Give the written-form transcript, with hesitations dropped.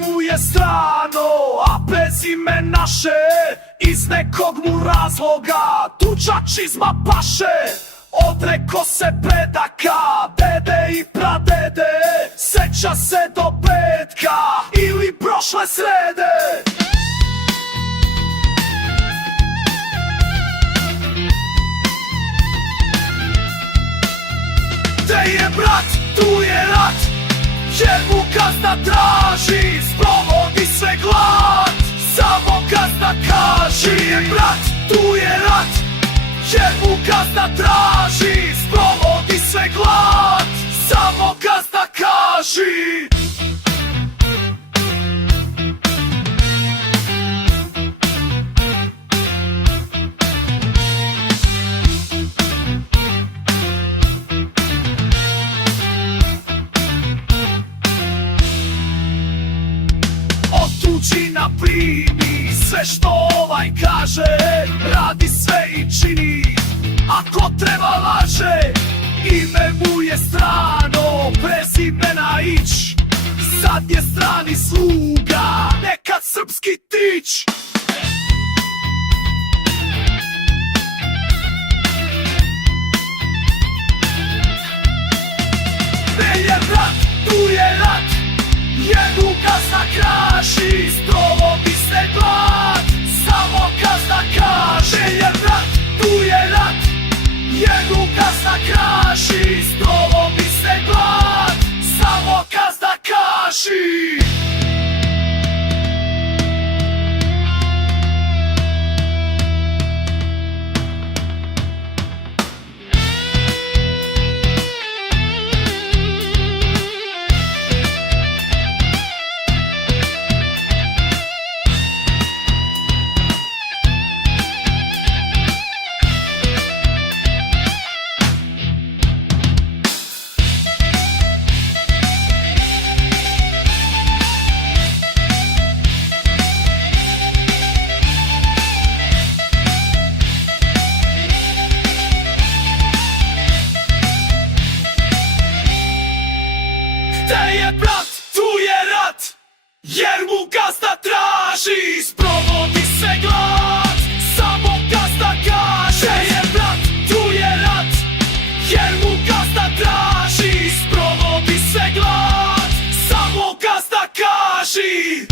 mu je strano, a prezime naše iz nekog mu razloga tuđa čizma paše. Odreko se predaka, dede i pradede, seća se do petka ili prošle srede. Gde je brat, tu je rat, jer mu gazda traži, sprovodi se glad, samo gazda kaži. Gde je brat, tu je rat, jer mu gazda traži, sprovodi se glad, samo gazda kaži. Tuđina primi sve što ovaj kaže, radi sve i čini, ako treba laže. Ime mu je strano, prezimena ić, sad je strani sluga, nekad srpski tić. Gde je brat, tu je rat, jer mu gazda kraši, sprovodi se glad, samo gazda kaže. Gde je brat, tu je rat, jer mu gazda kraši, sprovodi se glad, samo gazda kaži. Gde je brat, tu je rat, jer mu gazda traži, sprovodi se glad, samo gazda kaže. Gde je brat, tu je rat, jer mu gazda traži, sprovodi se glad, samo gazda kaži.